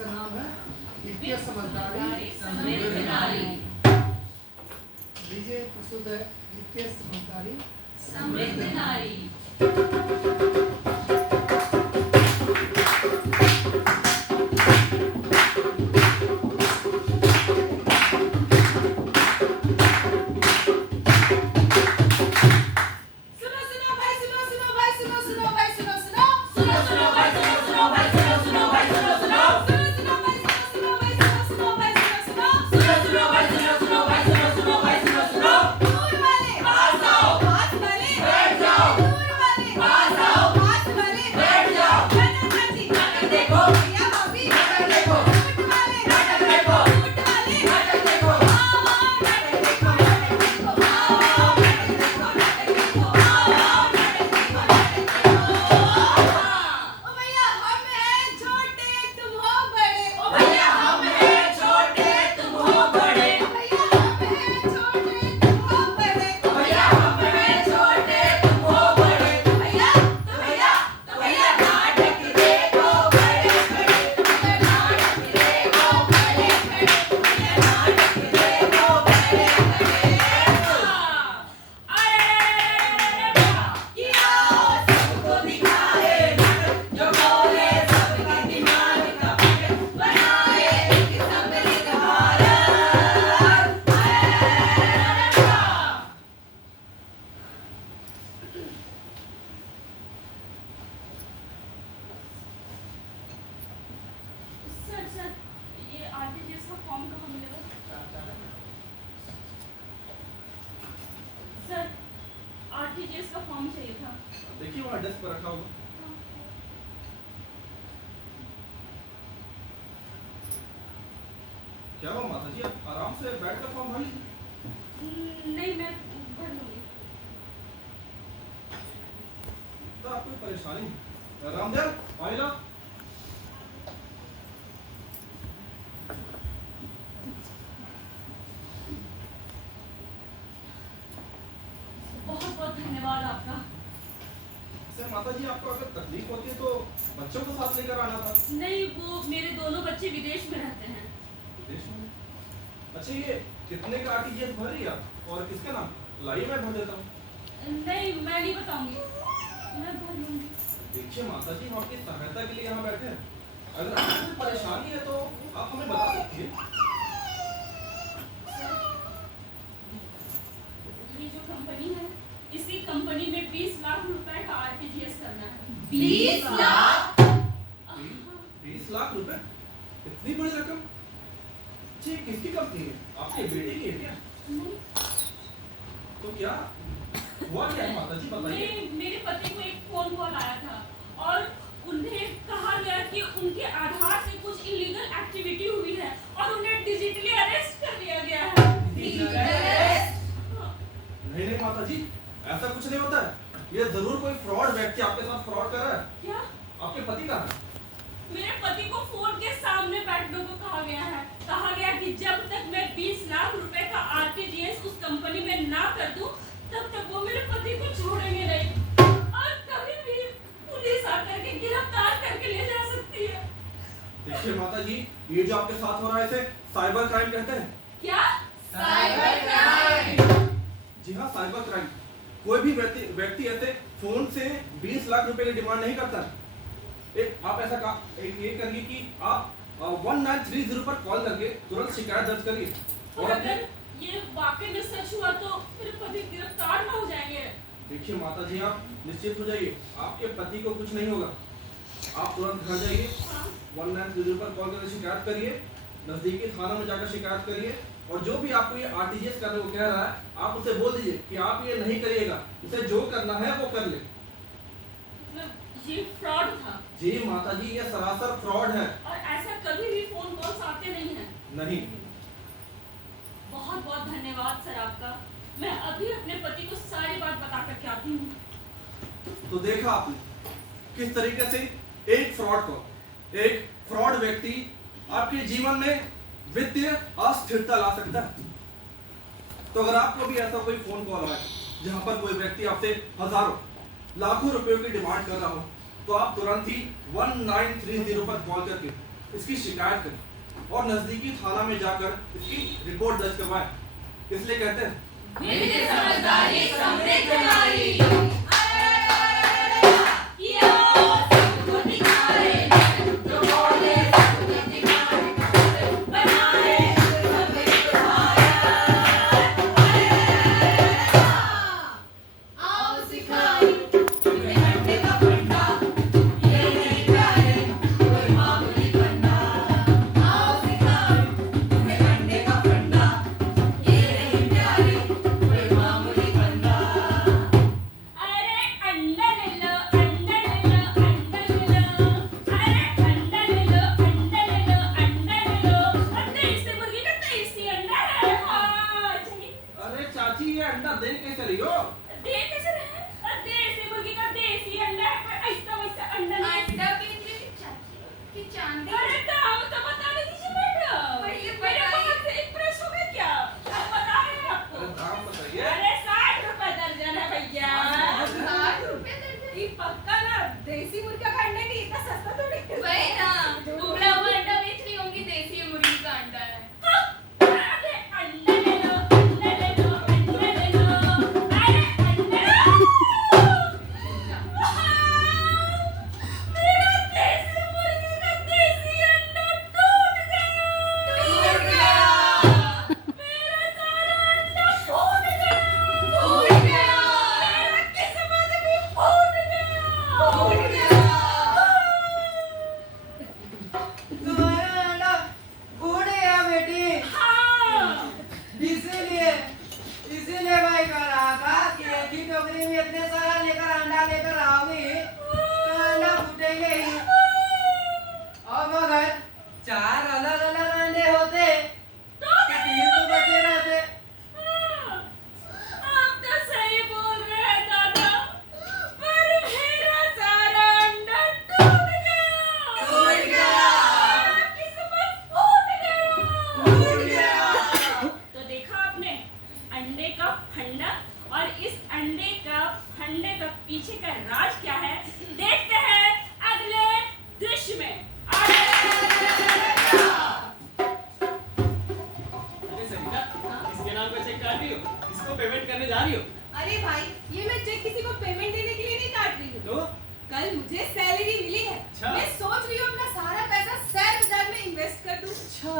इसका नाम है वित्तीय समझदारी समृद्ध नारी। लीजिए प्रस्तुत है वित्तीय समझदारी समृद्ध नारी। आरटीजीएस का फॉर्म चाहिए था। देखिए वहाँ डेस्क पर रखा होगा। क्या हुआ माता जी, आप आराम से बैठ कर फॉर्म भर लीजिए। नहीं, मैं भर लूंगी। तो आपको परेशानी है। रामदेव पानी ला। बहुत बहुत धन्यवाद आपका। सर माता जी, आपको अगर तकलीफ होती है तो बच्चों को साथ लेकर आना था। नहीं, वो मेरे दोनों बच्चे विदेश में रहते हैं। विदेश में? अच्छा, ये कितने का आरटीजीएस भर रही है और किसका नाम? लाइए मैं भर देता हूँ। नहीं, मैं नहीं बताऊंगी, मैं भर लूंगी। देखिए माता जी, हम आपकी सहायता के लिए यहाँ बैठे हैं। अगर आपको कोई परेशानी है तो आप हमें बता सकती हैं। ये जो कंपनी है, इसी कंपनी में 20 लाख रुपए का आरटीजीएस करना है। 20 लाख? 20 लाख रुपए? इतनी बड़ी रकम? जी, किसकी कंपनी है? आपके बेटे की है क्या? नहीं, तो क्या हुआ क्या है माता जी, बताइए। मेरे पति को एक फोन कॉल आया था और उन्हें कहा गया कि उनके आधार से कुछ इलीगल एक्टिविटी हुई है और उन्हें डिजिटली अरेस्ट कर लिया गया है। नहीं नहीं माता जी, ऐसा कुछ नहीं होता है। ये जरूर कोई फ्रॉड व्यक्ति आपके साथ फ्रॉड कर रहा है। क्या? आपके पति कहाँ है? मेरे पति को फोन के सामने बैठने को कहा गया है। कहा गया कि जब तक मैं 20 लाख रुपए का आरटीजीएस उस कंपनी में ना कर दूं, तब तक वो मेरे पति को छोड़ेंगे नहीं और कभी भी पुलिस आकर के गिरफ्तार करके ले जा सकती है। देखिए माता जी, ये जो आपके साथ हो रहा है इसे साइबर क्राइम कहते हैं। क्या? Cyber crime? जी हाँ, साइबर क्राइम। कोई भी व्यक्ति ऐसे फोन से 20 लाख रुपए की डिमांड नहीं करता। आप ऐसा ये करिए कि आप 1930 पर कॉल करके तुरंत शिकायत दर्ज करिए। और अगर ये वाकई में सच हुआ तो मेरे पति गिरफ्तार ना हो जाएंगे। देखिए माता जी, आप निश्चित हो जाइए, आपके पति को कुछ नहीं होगा। आप तुरंत घर जाइए, 1930 पर कॉल करके शिकायत करिए, नजदीकी थाना में जाकर शिकायत करिए और जो भी आपको ये आरटीजीएस करने को कह रहा है, आप उसे बोल दीजिए कि आप ये नहीं करिएगा, उसे जो करना है वो कर ले। ये फ्रॉड था। जी माता जी, ये सरासर फ्रॉड है। और ऐसा कभी भी फोन कॉल्स आते नहीं हैं। नहीं। बहुत बहुत धन्यवाद सर आपका। मैं अभी अपने पति को सारी बात बता करके आती हूँ। तो देखा आपने किस तरीके से एक फ्रॉड व्यक्ति आपके जीवन में वित्तीय अस्थिरता ला सकता है। तो अगर आपको भी ऐसा कोई फोन कॉल आए जहां पर कोई व्यक्ति आपसे हजारों लाखों रुपयों की डिमांड कर रहा हो, तो आप तुरंत ही 1930 पर कॉल करके इसकी शिकायत करें और नजदीकी थाना में जाकर इसकी रिपोर्ट दर्ज करवाएं। इसलिए कहते हैं वित्तीय समझदारी समृद्ध नारी। किया सबको दिखाए, जो बोले सबको दिखाए, बनाए सबको दिखाए। आओ सिखाए तुम्हें अंडे का फंडा, ये नहीं प्यारे कोई मामूली फंडा। आओ सिखाए तुम्हें अंडे का फंडा, ये नहीं प्यारे कोई मामूली फंडा। अरे अंडा ले लो, अंडा ले लो, अंडा ले लो। अरे अंडा ले लो, अंडा ले लो, अंडा ले लो। और देसी मुर्गी का देसी अंडा है। हाँ, चाहिए। अरे चाची ये अंडा दे कैसे रही हो? दे कैसे रहे? और देसी मुर्गी का देसी अंडा है, कोई ऐसा वैसा अंडा नहीं। अंडा बेच रही थी चाची कि चांदी? अरे दाम तो बताने दीजिए मैडम। पहले मेरे बताइए। बात से impress हो गए क्या? अब बता रहे हैं आपको। अरे दाम बताइए। अरे 60 रुपए दर्जन है भैया। 60 रुपए दर्जन? ये पक्का ना देसी मुर्गा का अंडा नहीं, इतना सस्ता तो नहीं। वही ना, उबला हुआ अंडा बेच रही होंगी, देसी मुर्गी का अंडा है। अरे अंडा ले लो, अंडा ले लो, अंडा ले लो। अरे अंडा। मेरा देसी मुर्गी का देसी अंडा टूट गया। टूट गया, मेरा सारा अंडा फूट गया। टूट गया, मेरा किस्मत भी फूट गया। टूट गया। तुम्हारा अंडा उड़ गया बेटी। हाँ। इसीलिए भाई कह रहा था कि एक ही टोकरी में इतने सारा लेकर अंडा लेकर आओगी तो अंडा फूटेंगे ही। अब अगर 4 अलग अलग अंडे होते तो 3 तो बचे रहते। आप तो सही बोल रहे हैं दादा, पर मेरा सारा अंडा टूट गया। टूट गया। मेरा किस्मत फूट गया। टूट गया। तो देखा आपने अंडे का फंडा, और इस अंडे का फंडे का पीछे का राज क्या है, देखते हैं अगले दृश्य में। अरे सरिता, किसके नाम का चेक काट रही हो? किसको पेमेंट करने जा रही हो? अरे भाई, ये मैं चेक किसी को पेमेंट देने के लिए नहीं काट रही हूँ। तो कल मुझे सैलरी मिली है। अच्छा। मैं सोच रही हूँ अपना सारा पैसा शेयर बाजार में इन्वेस्ट कर दूँ। अच्छा।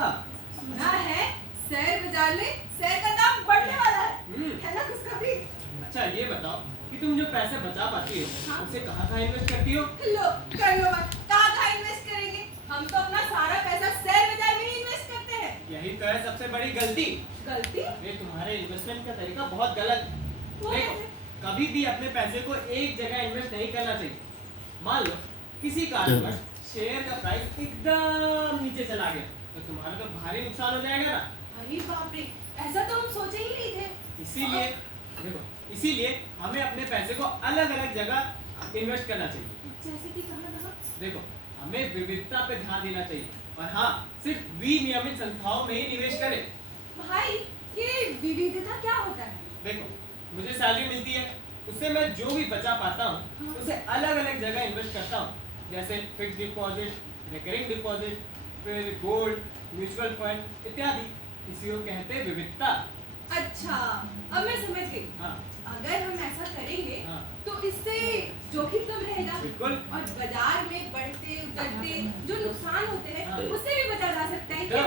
सुना है शेयर बाजार में शेयर का दाम बढ़ने वाला हम्म। है ना खुशखबरी? अच्छा ये बताओ कि तुम जो पैसे बचा पाती हो, हाँ। उसे कहाँ इन्वेस्ट करती हो? लो कर लो बात, कहाँ इन्वेस्ट करेंगे? हम तो अपना सारा पैसा शेयर बाजार में ही इन्वेस्ट करते हैं। यही तो है सबसे बड़ी गलती। गलती? ये तुम्हारे इन्वेस्टमेंट का तरीका बहुत गलत है। वो देखो, कैसे? कभी भी अपने पैसे को एक जगह इन्वेस्ट नहीं करना चाहिए। मान लो किसी कारणवश शेयर का प्राइस एकदम नीचे चला गया, तो तुम्हारा तो भारी नुकसान हो जाएगा ना। अरे बाप रे, ऐसा तो हम सोचे ही नहीं थे। इसीलिए देखो, इसीलिए हमें अपने पैसे को अलग अलग जगह इन्वेस्ट करना चाहिए। जैसे कि कहाँ? देखो, हमें विविधता पे ध्यान देना चाहिए, और हाँ, सिर्फ विनियमित संस्थाओं में ही निवेश करें। भाई, ये विविधता क्या होता है? देखो, मुझे सैलरी मिलती है, उससे मैं जो भी बचा पाता हूँ उसे अलग अलग जगह इन्वेस्ट करता हूँ, जैसे फिक्स डिपॉजिट, रिकरिंग डिपॉजिट, फिर गोल्ड, म्यूचुअल फंड इत्यादि। इसी को कहते हैं विविधता। अच्छा, अब मैं समझ गई। हाँ अगर हम ऐसा करेंगे हाँ तो इससे जोखिम कम रहेगा बिल्कुल। और बाजार में बढ़ते उतरते जो नुकसान होते हैं हाँ। उससे भी बचा जा सकता है क्या?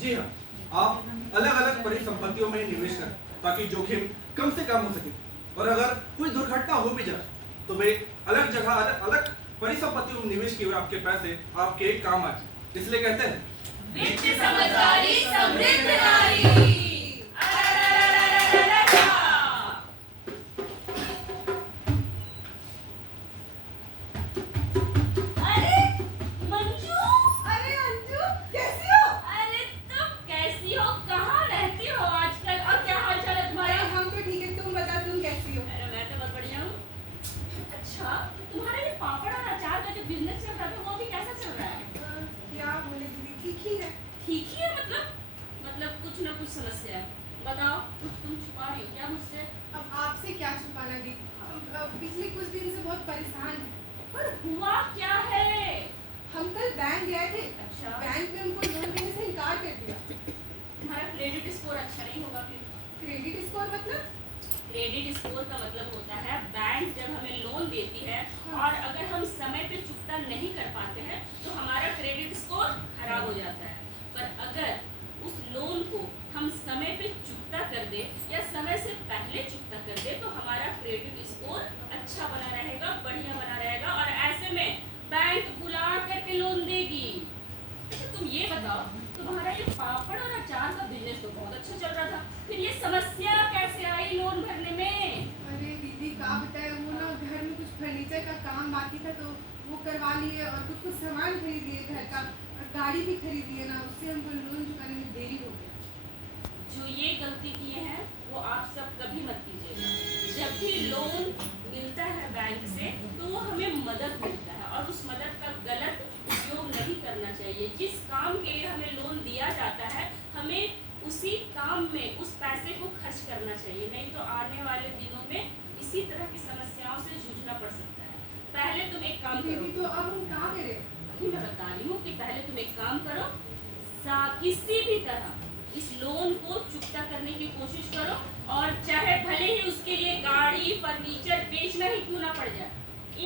जी हाँ, आप अलग अलग परिसंपत्तियों में निवेश करें ताकि जोखिम कम से कम हो सके, और अगर कोई दुर्घटना हो भी जाए तो वे अलग जगह अलग परिसंपत्तियों में निवेश किए हुए आपके पैसे आपके काम आए। इसलिए कहते हैं वित्तीय समझदारी समृद्ध नारी। अरे मंजू, अरे अंजू, कैसी हो? अरे तुम कैसी हो, कहाँ रहती हो आजकल, और क्या हाल चाल है तुम्हारा? अरे हम तो ठीक है, तुम बताओ तुम कैसी हो? अरे मैं तो बहुत बढ़िया हूँ। अच्छा, तुम्हारा ये पापड़ और अचार का जो बिजनेस चल रहा था वो अभी कैसा चल रहा है? क्या बोले दीदी, ठीक ही है। ठीक ही है, मतलब कुछ ना कुछ समस्या है। बताओ, कुछ तुम छुपा रही हो क्या मुझसे? अब आपसे क्या छुपाना दीदी, हम पिछले कुछ दिन से बहुत परेशान हैं। पर हुआ क्या है? हम कल बैंक गया गए थे। अच्छा। बैंक ने उनको लोन देने से इनकार कर दिया। तुम्हारा क्रेडिट स्कोर अच्छा नहीं होगा फिर। क्रेडिट स्कोर मतलब? क्रेडिट स्कोर का मतलब होता है बैंक जब हमें लोन देती है और अगर हम समय पे चुकता नहीं कर पाते हैं तो हमारा क्रेडिट स्कोर खराब हो जाता है। पर अगर उस लोन को हम समय पे चुकता कर दे या समय से पहले चुकता कर दे तो हमारा क्रेडिट स्कोर अच्छा बना रहेगा, बढ़िया बना रहेगा और ऐसे में बैंक बुला करके लोन देगी। अच्छा तुम ये बताओ, तुम्हारा ये पापड़ और अचार का बिजनेस तो बहुत अच्छा चल रहा था, फिर ये समस्या कैसे आई लोन भरने में? अरे दीदी का बताए, वो ना घर में कुछ फर्नीचर का काम बाकी था तो वो करवा लिए और कुछ कुछ सामान खरीद लिए घर का और गाड़ी भी खरीदी है ना, उससे हमको लोन चुकाने में देरी हो गया। जो ये गलती किए हैं वो आप सब कभी मत कीजिएगा। जब भी लोन मिलता है बैंक से तो वो हमें मदद मिलता है और उस मदद का गलत उपयोग नहीं करना चाहिए। जिस काम के लिए हमें लोन दिया जाता है हमें उसी काम में उस पैसे को खर्च करना चाहिए, नहीं तो आने वाले दिनों में इसी तरह की समस्याओं से जूझना पड़ सकता है। पहले तुम एक काम करो। दीदी तो अब हम क्या करें? वही मैं बता रही हूँ कि पहले तुम एक काम करो, किसी भी तरह इस लोन को चुकता करने की कोशिश करो और चाहे भले ही उसके लिए गाड़ी फर्नीचर बेचना ही क्यों ना पड़ जाए,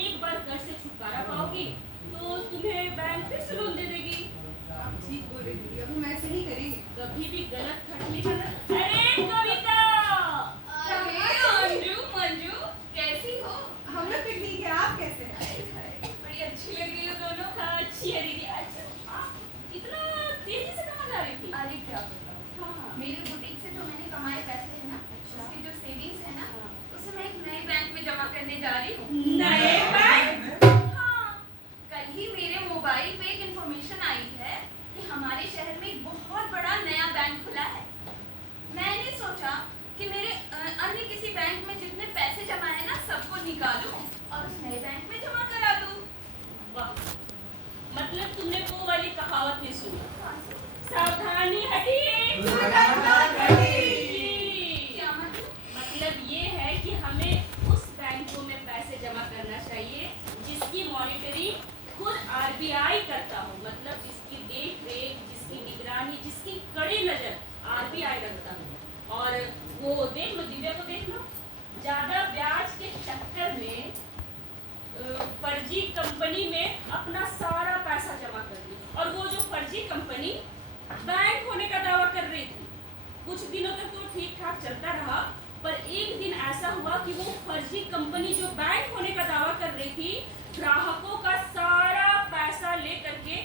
एक बार कर्ज से छुटकारा पाओगी तो तुम्हें बैंक फिर से लोन दे देगी। आप ठीक बोल रही दीदी, अब हम ऐसे ही करेंगे। कभी भी गलत खर्च नहीं करना। अरे कविता! अरे मंजू कैसी हो? हम लोग तो ठीक है, आप कैसे हैं? बड़ी अच्छी लग रही हो दोनों। हाँ, अच्छी है दीदी। अच्छा आप इतना तेजी से कहाँ जा रही थी? अरे क्या बताऊँ, हाँ मेरे बुटीक से जो मैंने कमाए पैसे है ना, उसकी जो सेविंग्स है ना, उसे मैं एक नए बैंक में जमा करने जा रही हूँ। नए बैंक? हाँ, कल ही मेरे मोबाइल पे एक इन्फॉर्मेशन आई है कि हमारे शहर में एक बहुत बड़ा नया बैंक खुला है। मैंने सोचा कि मेरे अन्य किसी बैंक में जितने पैसे जमा है ना सबको निकालूं और उस नए बैंक में जमा करा दूं। वाह, मतलब तुमने वो वाली कहावत नहीं सुनी, सावधानी हटिए क्या मतलब? मतलब ये है कि हमें उस बैंकों में पैसे जमा करना चाहिए जिसकी मॉनिटरिंग खुद आरबीआई करता हो, मतलब जिसकी देख रेख, जिसकी निगरानी, जिसकी कड़ी नजर आरबीआई रखता हो। और वो देख लो, दिव्या को देख लो, ज्यादा ब्याज के चक्कर में फर्जी कंपनी में अपना सारा पैसा जमा कर दी और वो जो फर्जी कंपनी बैंक होने का दावा कर रही थी। कुछ दिनों तक तो ठीक ठाक चलता रहा, पर एक दिन ऐसा हुआ कि वो फर्जी कंपनी जो बैंक होने का दावा कर रही थी ग्राहकों का सारा पैसा ले करके